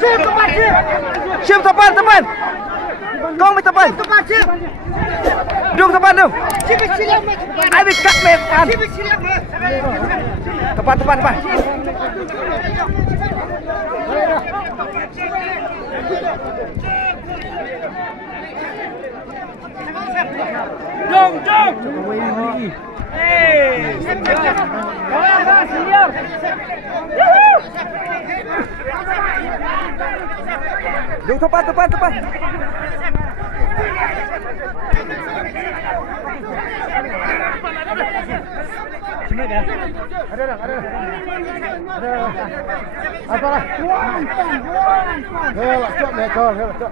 Sim tepan tepan. Kong mai tepan. Dung tepan dung. Ai bị cắt mềm kan. Tepan tepan tepan. Dung dung. Dung tepan tepan tepan. Ada. Apa lah? Hela, stop there, Carl. Hela, stop.